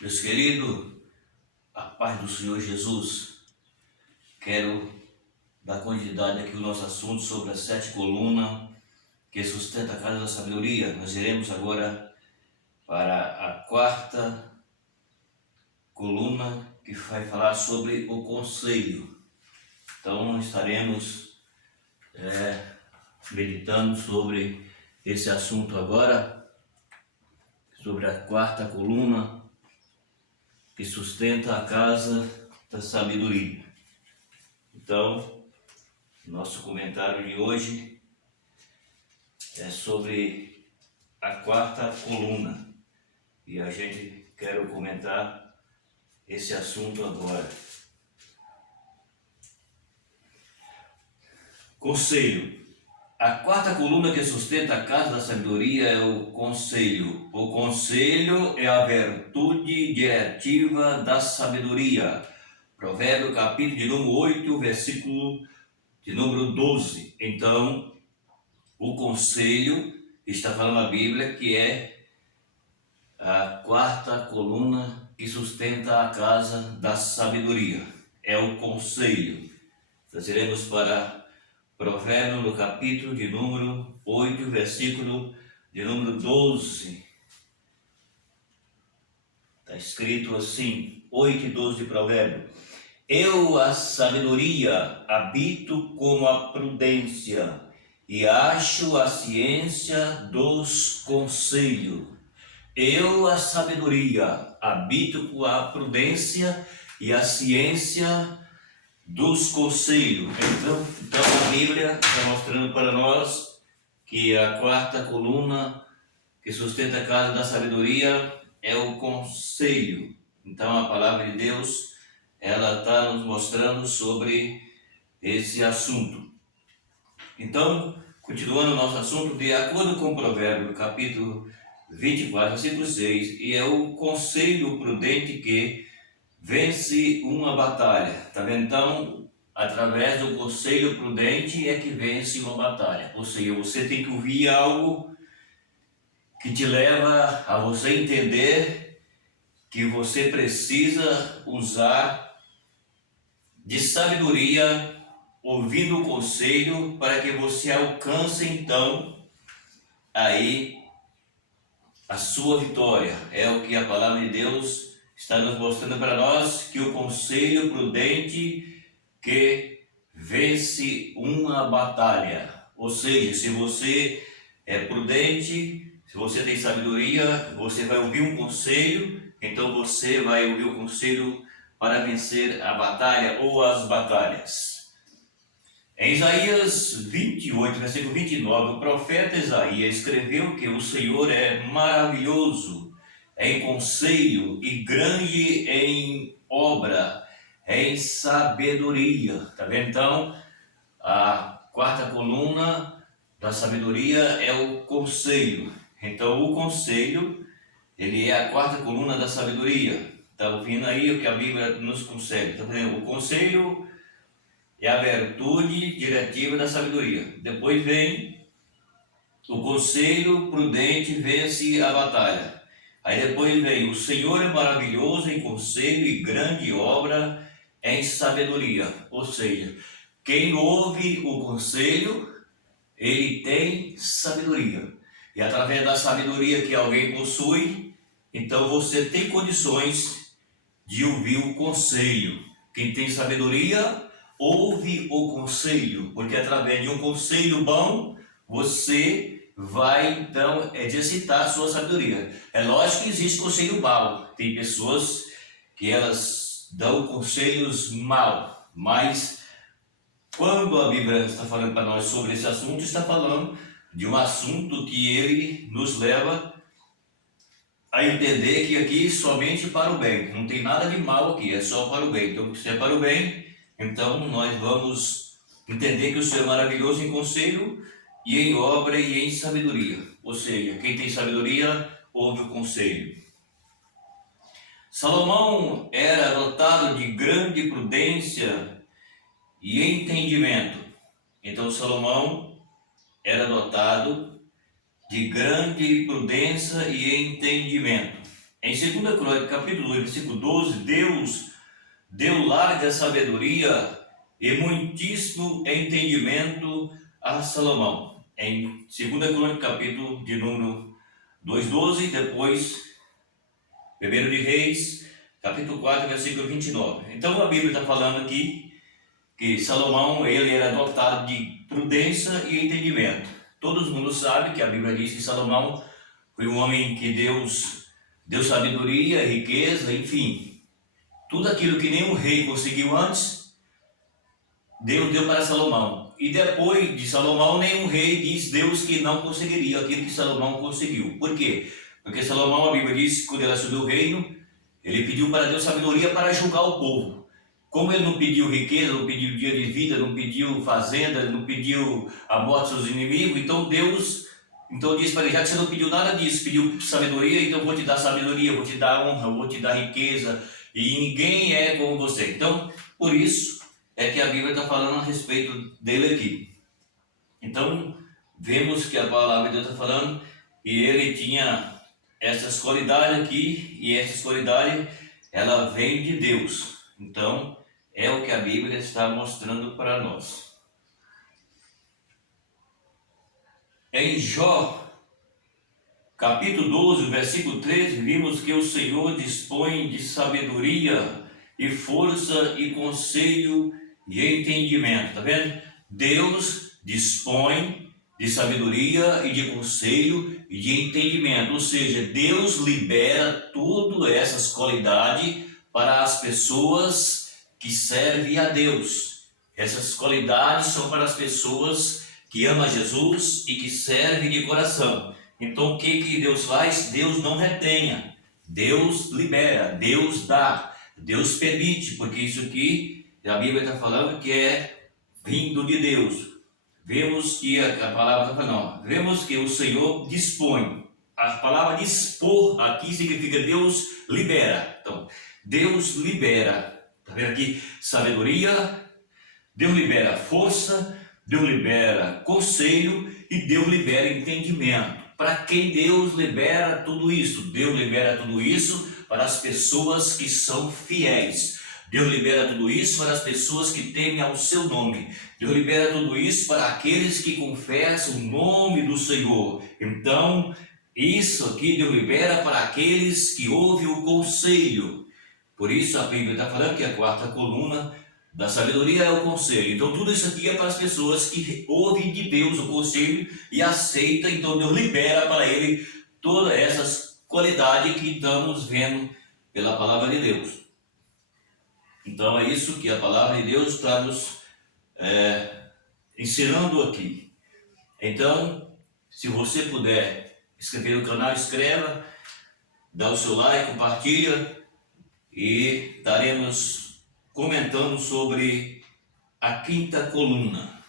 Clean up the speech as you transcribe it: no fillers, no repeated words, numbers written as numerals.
Meus queridos, a paz do Senhor Jesus. Quero dar continuidade aqui ao nosso assunto sobre as 7 colunas que sustenta a casa da sabedoria. Nós iremos agora para a 4ª coluna, que vai falar sobre o conselho. Então estaremos meditando sobre esse assunto agora, sobre a 4ª coluna que sustenta a casa da sabedoria. Então, nosso comentário de hoje é sobre a 4ª coluna e a gente quer comentar esse assunto agora. Conselho. A 4ª coluna que sustenta a casa da sabedoria é o conselho. O conselho é a virtude diretiva da sabedoria. Provérbio capítulo de número 8, versículo de número 12. Então, o conselho está falando na Bíblia que é a 4ª coluna que sustenta a casa da sabedoria. É o conselho. Nós iremos para Provérbio no capítulo de número 8, versículo de número 12. Está escrito assim, 8 e 12 de Provérbio. Eu, a sabedoria, habito como a prudência, e acho a ciência dos conselhos. Eu, a sabedoria, habito com a prudência e a ciência dos conselhos. Então a Bíblia está mostrando para nós que a 4ª coluna que sustenta a casa da sabedoria é o conselho. Então a palavra de Deus, ela está nos mostrando sobre esse assunto. Então, continuando o nosso assunto, de acordo com o Provérbio, capítulo 24, versículo 6, e é o conselho prudente que vence uma batalha. Tá vendo? Então, através do conselho prudente é que vence uma batalha. Ou seja, você tem que ouvir algo que te leva a você entender que você precisa usar de sabedoria, ouvindo o conselho, para que você alcance então aí a sua vitória. É o que a palavra de Deus está nos mostrando para nós, que o conselho prudente que vence uma batalha. Ou seja, se você é prudente, se você tem sabedoria, você vai ouvir um conselho, então você vai ouvir o conselho para vencer a batalha ou as batalhas. Em Isaías 28, versículo 29, o profeta Isaías escreveu que o Senhor é maravilhoso em conselho e grande em obra, em sabedoria. Tá vendo? Então, a 4ª coluna da sabedoria é o conselho. Então, o conselho, ele é a 4ª coluna da sabedoria. Tá ouvindo aí o que a Bíblia nos consegue? Tá vendo? O conselho é a virtude diretiva da sabedoria. Depois vem o conselho prudente vence a batalha. Aí depois vem o Senhor é maravilhoso em conselho e grande obra em sabedoria. Ou seja, quem ouve o conselho, ele tem sabedoria. E através da sabedoria que alguém possui, então você tem condições de ouvir o conselho. Quem tem sabedoria, ouve o conselho, porque através de um conselho bom, você vai então exercitar a sua sabedoria. É lógico que existe conselho mau. Tem pessoas que elas dão conselhos maus, mas quando a Bíblia está falando para nós sobre esse assunto, está falando de um assunto que ele nos leva a entender que aqui somente para o bem, não tem nada de mal aqui, é só para o bem. Então, se é para o bem, então nós vamos entender que o Senhor é maravilhoso em conselho e em obra e em sabedoria. Ou seja, quem tem sabedoria, ouve o conselho. Salomão era dotado de grande prudência e entendimento. Então Salomão era dotado de grande prudência e entendimento. Em 2 Crônicas, capítulo 2, versículo 12, Deus deu larga sabedoria e muitíssimo entendimento a Salomão. Em 2 Crônicas, capítulo de número 2:12, depois 1 de Reis, capítulo 4, versículo 29. Então a Bíblia está falando aqui que Salomão ele era dotado de prudência e entendimento. Todo mundo sabe que a Bíblia diz que Salomão foi um homem que Deus deu sabedoria, riqueza, enfim. Tudo aquilo que nenhum rei conseguiu antes, Deus deu para Salomão. E depois de Salomão, nenhum rei diz Deus que não conseguiria aquilo que Salomão conseguiu. Por quê? Porque Salomão, a Bíblia diz que quando ele assumiu o reino, ele pediu para Deus sabedoria para julgar o povo. Como ele não pediu riqueza, não pediu dia de vida, não pediu fazenda, não pediu a morte dos seus inimigos, então Deus disse para ele, já que você não pediu nada disso, pediu sabedoria, então eu vou te dar sabedoria, vou te dar honra, vou te dar riqueza, e ninguém é como você. Então, por isso é que a Bíblia está falando a respeito dele aqui. Então, vemos que a palavra de Deus está falando e ele tinha essas qualidades aqui, e essas qualidades, ela vem de Deus. Então, é o que a Bíblia está mostrando para nós. Em Jó, capítulo 12, versículo 13, vimos que o Senhor dispõe de sabedoria e força e conselho e entendimento. Está vendo? Deus dispõe de sabedoria e de conselho e de entendimento. Ou seja, Deus libera todas essas qualidades para as pessoas que servem a Deus. Essas qualidades são para as pessoas que amam Jesus e que servem de coração. Então o que Deus faz? Deus não retenha, Deus libera, Deus dá, Deus permite, porque isso aqui a Bíblia está falando que é vindo de Deus. Vemos que a palavra está falando, vemos que o Senhor dispõe. A palavra dispor aqui significa Deus libera. Então, Deus libera. Está vendo aqui? Sabedoria, Deus libera força, Deus libera conselho e Deus libera entendimento. Para quem Deus libera tudo isso? Deus libera tudo isso para as pessoas que são fiéis. Deus libera tudo isso para as pessoas que temem ao seu nome. Deus libera tudo isso para aqueles que confessam o nome do Senhor. Então, isso aqui Deus libera para aqueles que ouvem o conselho. Por isso a Bíblia está falando que a quarta coluna da sabedoria é o conselho. Então tudo isso aqui é para as pessoas que ouvem de Deus o conselho e aceitam. Então Deus libera para ele todas essas qualidades que estamos vendo pela palavra de Deus. Então é isso que a palavra de Deus está nos ensinando aqui. Então, se você puder inscrever no canal, escreva, dá o seu like, compartilha e estaremos comentando sobre a quinta coluna.